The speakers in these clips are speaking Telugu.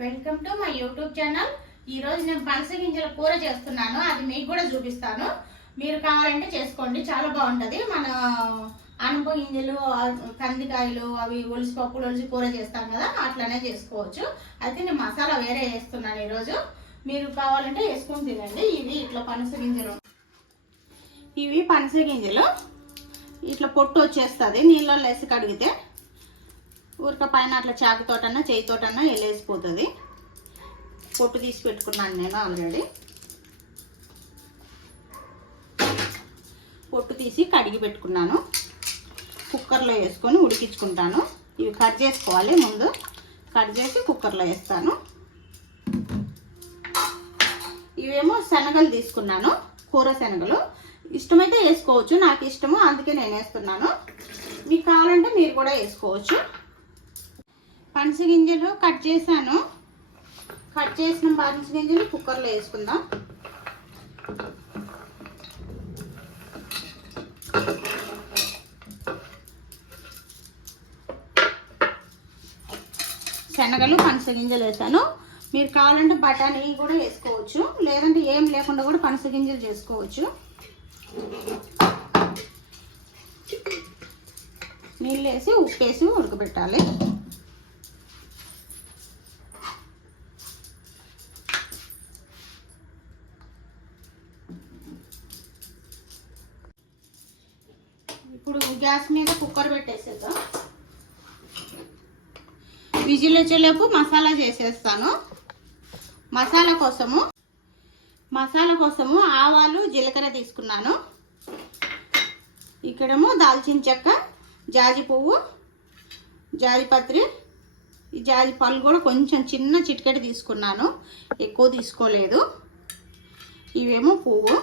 Welcome to my YouTube channel. ఈరోజు నేను పనస గింజల కూర చేస్తున్నాను. అది మీకు కూడా చూపిస్తాను. మీరు కావాలంటే చేసుకోండి, చాలా బాగుంటుంది. మన అనప గింజలు, కందికాయలు అవి ఒలిసి పప్పులు ఒలిసి కూర చేస్తాం కదా, అట్లనే చేసుకోవచ్చు. అయితే నేను మసాలా వేరే వేస్తున్నాను ఈరోజు. మీరు కావాలంటే వేసుకొని తినండి. ఇవి ఇట్లా పనస గింజలు, ఇట్లా పొట్టు వచ్చేస్తుంది. నీళ్ళలో వేసి కడిగితే ఊరిక పైన అట్లా చాకుతోటన్నా చేయితోటన్నా వెళ్ళేసిపోతుంది. పొట్టు తీసి పెట్టుకున్నాను నేను ఆల్రెడీ. పొట్టు తీసి కడిగి పెట్టుకున్నాను. కుక్కర్లో వేసుకొని ఉడికించుకుంటాను. ఇవి కట్ చేసుకోవాలి. ముందు కట్ చేసి కుక్కర్లో వేస్తాను. ఇవేమో శనగలు తీసుకున్నాను, కూర శనగలు. ఇష్టమైతే వేసుకోవచ్చు, నాకు ఇష్టము అందుకే నేను వేస్తున్నాను. మీకు కావాలంటే మీరు కూడా వేసుకోవచ్చు. పనస గింజలు కట్ చేశాను. కట్ చేసిన పనస గింజలు కుక్కర్లో వేసుకుందాం. శనగలు పనస గింజలు వేసాను. మీరు కావాలంటే బఠానీ కూడా వేసుకోవచ్చు, లేదంటే ఏం లేకుండా కూడా పనస గింజలు చేసుకోవచ్చు. నీళ్ళు వేసి ఉప్పు వేసి ఉడకబెట్టాలి. ఇప్పుడు గ్యాస్ మీద కుక్కర్ పెట్టేసేద్దాం. విజిల్ వచ్చేలోపు మసాలా చేసేస్తాను. మసాలా కోసము ఆవాలు, జీలకర్ర తీసుకున్నాను. ఇక్కడేమో దాల్చిన చెక్క, జాజి పువ్వు, జాజిపత్రి, ఈ జాజి పళ్ళు కూడా కొంచెం చిన్న చిటికెడు తీసుకున్నాను, ఎక్కువ తీసుకోలేదు. ఇవేమో పువ్వు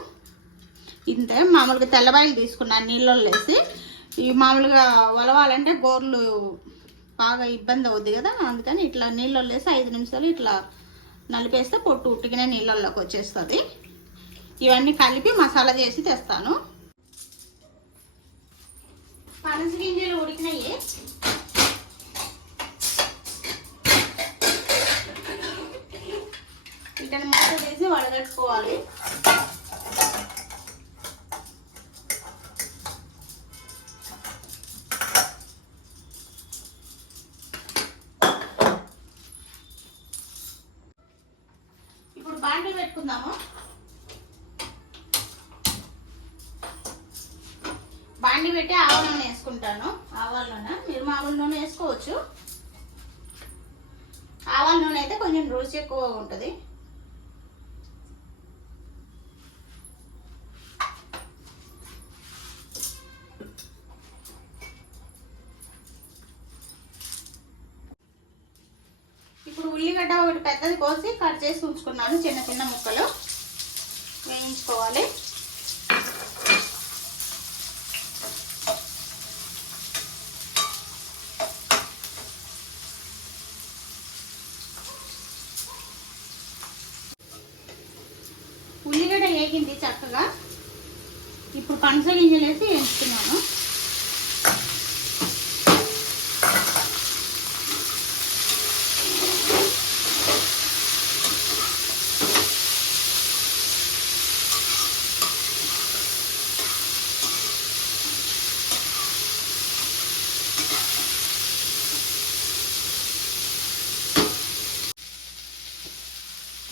ఇంతే. మామూలుగా తెల్లబాయలు తీసుకున్నాను నీళ్ళలో వేసి. ఇవి మామూలుగా వలవాలంటే గోర్లు బాగా ఇబ్బంది అవుద్ది కదా, అందుకని ఇట్లా నీళ్ళలో వేసి 5 నిమిషాలు ఇట్లా నలిపేస్తే పొట్టు ఉట్టిగానే నీళ్ళల్లోకి వచ్చేస్తుంది. ఇవన్నీ కలిపి మసాలా చేసి తెస్తాను. పనస గింజలు ఉడికినాయి. వీటిని మూత తీసి వడగట్టుకోవాలి. ఇప్పుడు బాండి పెట్టుకుందాము. బాండి పెట్టి ఆవాల నూనె వేసుకుంటాను. ఆవాల నూనె మీరు మామూలు నూనె వేసుకోవచ్చు. ఆవాల నూనె అయితే కొంచెం రుచి ఎక్కువగా ఉంటుంది. ఇప్పుడు ఉల్లిగడ్డ ఒకటి పెద్దది కోసి కట్ చేసి ఉంచుకున్నాను. చిన్న చిన్న ముక్కలు వేయించుకోవాలి. ఉల్లిగడ్డ వేగింది చక్కగా. ఇప్పుడు పనస గింజలు వేసి వేయించుకున్నాను.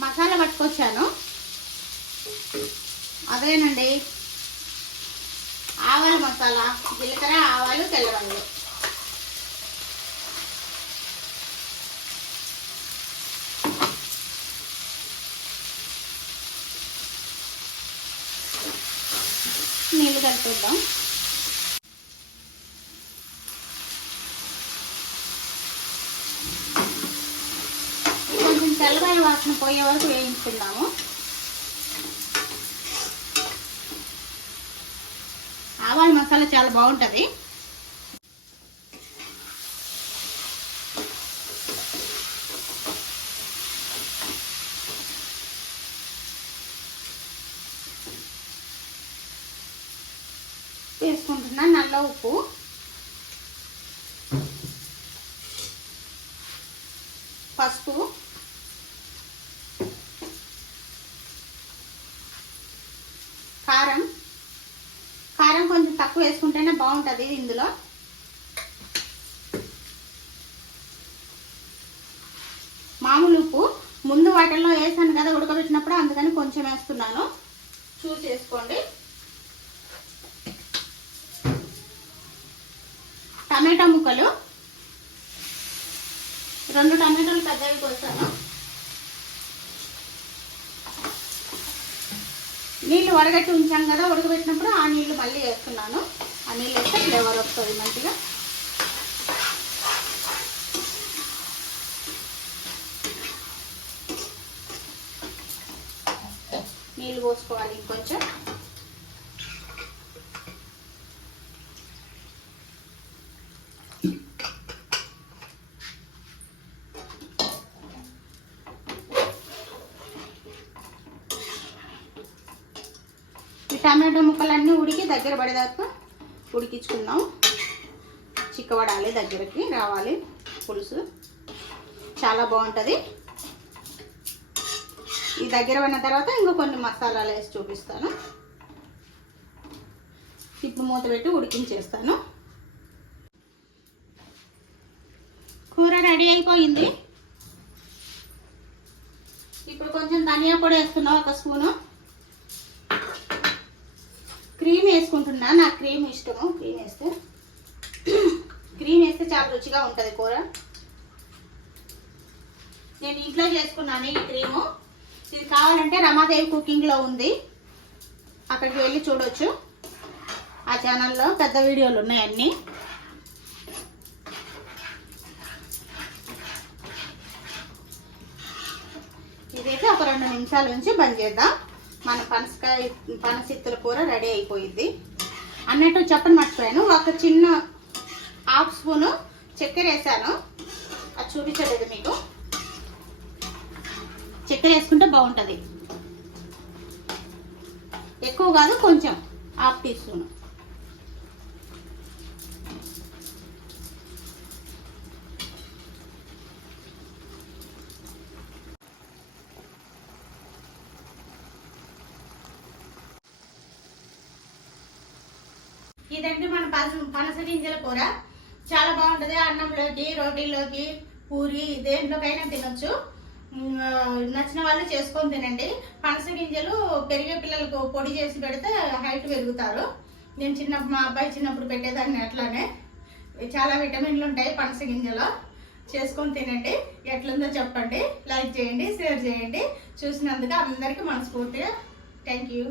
మసాలా పట్టుకొచ్చాను, అదేనండి ఆవాల మసాలా, జీలకర్ర, ఆవాలు, తెల్లగడ్డలు. నీళ్ళు కలుపుద్దాం. కొంచెం తెల్లగాయ వాసన పోయే వరకు వేయించుకుందాము. ఆవాల మసాలా చాలా బాగుంటుంది. వేసుకుంటున్నా నల్ల ఉప్పు, పసుపు, తక్కువ వేసుకుంటేనే బాగుంటుంది ఇందులో. మామూలు ఉప్పు ముందు వాటిల్లో వేసాను కదా ఉడకబెట్టినప్పుడు, అందుకని కొంచెం వేస్తున్నాను, చూసి వేసుకోండి. టమాటా ముక్కలు 2 టమాటాలు పెద్దవి కోసాను. నీళ్ళు వడగట్టి ఉంచాం కదా ఉడకబెట్టినప్పుడు, ఆ నీళ్ళు మళ్ళీ వేస్తున్నాను. ఆ నీళ్ళు వేస్తే ఫ్లేవర్ వస్తుంది మంచిగా. నీళ్ళు పోసుకోవాలి ఇంకొంచెం. ఈ టమాటో ముక్కలన్నీ ఉడికి దగ్గర పడేదాకా ఉడికించుకుందాం. చిక్కబడాలి, దగ్గరికి రావాలి పులుసు, చాలా బాగుంటుంది. ఈ దగ్గర పడిన తర్వాత ఇంకో కొన్ని మసాలాలు వేసి చూపిస్తాను. ఇప్పుడు మూత పెట్టి ఉడికించేస్తాను. కూర రెడీ అయిపోయింది. ఇప్పుడు కొంచెం ధనియా పొడి వేస్తున్నాం, 1 స్పూను. క్రీమ్ వేసుకుంటున్నా, నాకు క్రీమ్ ఇష్టము. క్రీమ్ వేస్తే చాలా రుచిగా ఉంటుంది కూర. నేను ఇంట్లో చేసుకున్నాను ఈ క్రీము. ఇది కావాలంటే రమాదేవి కుకింగ్లో ఉంది, అక్కడికి వెళ్ళి చూడొచ్చు. ఆ ఛానల్లో పెద్ద వీడియోలు ఉన్నాయి అన్నీ. ఇదైతే ఒక 2 నిమిషాల నుంచి బంద్ చేద్దాం. మన పనసిత్తుల కూర రెడీ అయిపోయింది. అన్నట్టు చెప్పని మర్చిపోయాను, ఒక చిన్న 1/2 స్పూను చక్కెర వేసాను, అది చూపించలేదు మీకు. చక్కెర వేసుకుంటే బాగుంటుంది. ఎక్కువ కాదు, కొంచెం 1/2 టీ స్పూన్. ఇదంటే మన పనస గింజల కూర చాలా బాగుంటుంది. అన్నంలోకి, రోటీల్లోకి, పూరి, దేంట్లోకైనా తినొచ్చు. నచ్చిన వాళ్ళు చేసుకొని తినండి. పనస గింజలు పెరిగే పిల్లలకు పొడి చేసి పెడితే హైట్ పెరుగుతారు. నేను మా అబ్బాయి చిన్నప్పుడు పెట్టేదాన్ని అట్లానే. చాలా విటమిన్లు ఉంటాయి పనస గింజలో. చేసుకొని తినండి. ఎట్లుందో చెప్పండి, లైక్ చేయండి, షేర్ చేయండి. చూసినందుకు అందరికీ మనస్ఫూర్తిగా థ్యాంక్ యూ.